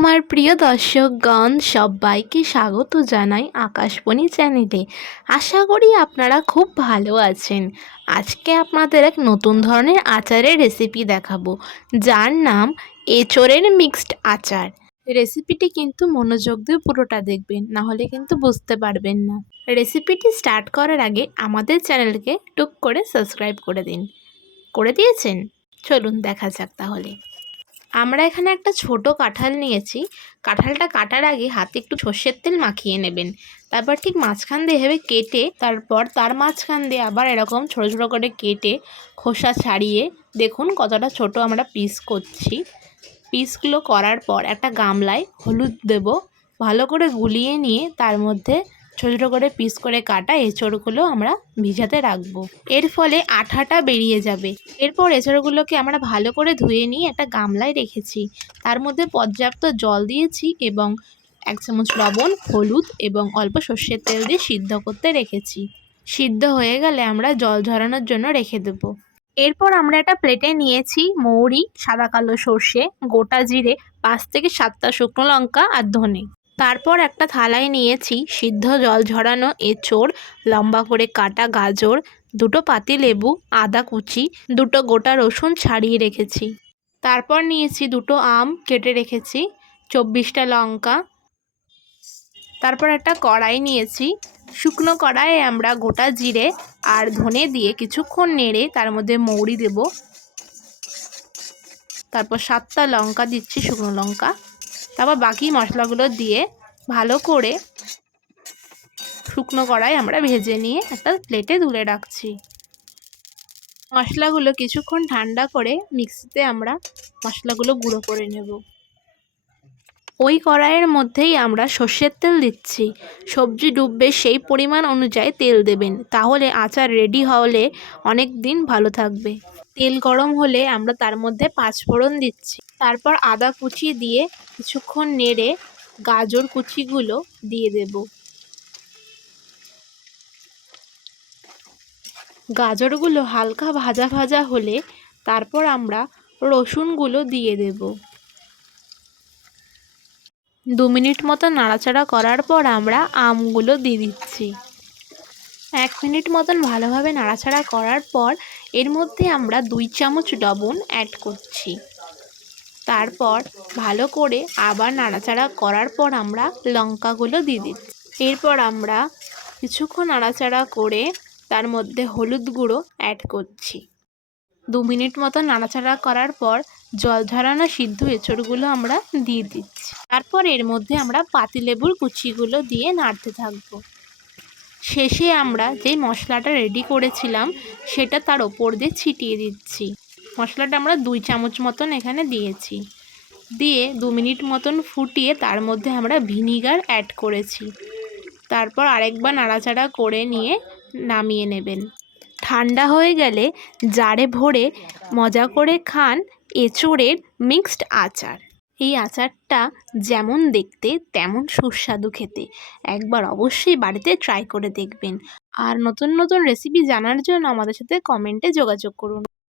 আমার প্রিয় দর্শকগণ, সবাইকে স্বাগত জানাই আকাশবাণী চ্যানেলে। আশা করি আপনারা খুব ভালো আছেন। আজকে আপনাদের এক নতুন ধরনের আচারের রেসিপি দেখাবো, যার নাম এঁচোড়ের মিক্সড আচার। রেসিপিটি কিন্তু মনোযোগ দিয়ে পুরোটা দেখবেন, না হলে কিন্তু বুঝতে পারবেন না। রেসিপিটি স্টার্ট করার আগে আমাদের চ্যানেলকে টুক করে সাবস্ক্রাইব করে দিন। করে দিয়েছেন? চলুন দেখা যাক তাহলে। আমরা এখানে একটা ছোট কাঁঠাল নিয়েছি। কাঁঠালটা কাটার আগে হাতে একটু সর্ষের তেল মাখিয়ে নেবেন। তারপর ঠিক মাঝখান দিয়ে এভাবে কেটে, তারপর তার মাঝখান দিয়ে আবার এরকম ছোটো ছোটো করে কেটে খোসা ছাড়িয়ে, দেখুন কতটা ছোট আমরা পিস করছি। পিসগুলো করার পর একটা গামলায় হলুদ দেব, ভালো করে গুলিয়ে নিয়ে তার মধ্যে ছোটো ছোটো করে পিস করে কাটা এঁচোড়গুলো আমরা ভিজাতে রাখবো। এর ফলে আঠাটা বেরিয়ে যাবে। এরপর এঁচোড়গুলোকে আমরা ভালো করে ধুয়ে নিয়ে একটা গামলায় রেখেছি। তার মধ্যে পর্যাপ্ত জল দিয়েছি এবং 1 চামচ লবণ, হলুদ এবং অল্প সর্ষের তেল দিয়ে সিদ্ধ করতে রেখেছি। সিদ্ধ হয়ে গেলে আমরা জল ঝরানোর জন্য রেখে দেবো। এরপর আমরা একটা প্লেটে নিয়েছি মৌরি, সাদা কালো সর্ষে, গোটা জিরে, 5 থেকে 7টা শুকনো লঙ্কা আর ধনে। তারপর একটা থালায় নিয়েছি সিদ্ধ জল ঝরানো এঁচোড়, লম্বা করে কাটা গাজর, 2টো পাতিলেবু, আদা কুচি, 2টো গোটা রসুন ছাড়িয়ে রেখেছি। তারপর নিয়েছি 2টো আম কেটে রেখেছি, 24টা লঙ্কা। তারপর একটা কড়াই নিয়েছি। শুকনো কড়াইয়ে আমরা গোটা জিরে আর ধনে দিয়ে কিছুক্ষণ নেড়ে তার মধ্যে মৌরি দেব। তারপর 7টা লঙ্কা দিচ্ছি, শুকনো লঙ্কা। তারপর বাকি মশলাগুলো দিয়ে ভালো করে শুকনো কড়াই আমরা ভেজে নিয়ে একটা প্লেটে তুলে রাখছি। মশলাগুলো কিছুক্ষণ ঠান্ডা করে মিক্সিতে আমরা মশলাগুলো গুঁড়ো করে নেব। ওই কড়াইয়ের মধ্যেই আমরা সর্ষের তেল দিচ্ছি। সবজি ডুববে সেই পরিমাণ অনুযায়ী তেল দেবেন, তাহলে আচার রেডি হলে অনেক দিন ভালো থাকবে। তেল গরম হলে আমরা তার মধ্যে 5 ফোড়ন দিচ্ছি। তারপর আদা কুচি দিয়ে কিছুক্ষণ নেড়ে গাজর কুচিগুলো দিয়ে দেব। গাজরগুলো হালকা ভাজা ভাজা হলে তারপর আমরা রসুনগুলো দিয়ে দেব। 2 মিনিট মতো নাড়াচাড়া করার পর আমরা আমগুলো দিয়ে দিচ্ছি। 1 মিনিট মতন ভালোভাবে নাড়াচাড়া করার পর এর মধ্যে আমরা 2 চামচ লবণ অ্যাড করছি। তারপর ভালো করে আবার নাড়াচাড়া করার পর আমরা লঙ্কাগুলো দিয়ে দিচ্ছি। এরপর আমরা কিছুক্ষণ নাড়াচাড়া করে তার মধ্যে হলুদ গুঁড়ো অ্যাড করছি। 2 মিনিট মতো নাড়াচাড়া করার পর জল ঝরানো সিদ্ধ এঁচোড়গুলো আমরা দিয়ে দিচ্ছি। তারপর এর মধ্যে আমরা পাতিলেবুর কুচিগুলো দিয়ে নাড়তে থাকবো। শেষে আমরা যেই মশলাটা রেডি করেছিলাম সেটা তার ওপর দিয়ে ছিটিয়ে দিচ্ছি। মশলাটা আমরা 2 চামচ মতন এখানে দিয়েছি। দিয়ে 2 মিনিট মতন ফুটিয়ে তার মধ্যে আমরা ভিনিগার অ্যাড করেছি। তারপর আরেকবার নাড়াচাড়া করে নিয়ে নামিয়ে নেবেন। ঠান্ডা হয়ে গেলে জারে ভরে মজা করে খান এঁচোড়ের মিক্সড আচার। এই আচারটা যেমন দেখতে তেমন সুস্বাদু খেতে। একবার অবশ্যই বাড়িতে ট্রাই করে দেখবেন। আর নতুন নতুন রেসিপি জানার জন্য আমাদের সাথে কমেন্টে যোগাযোগ করুন।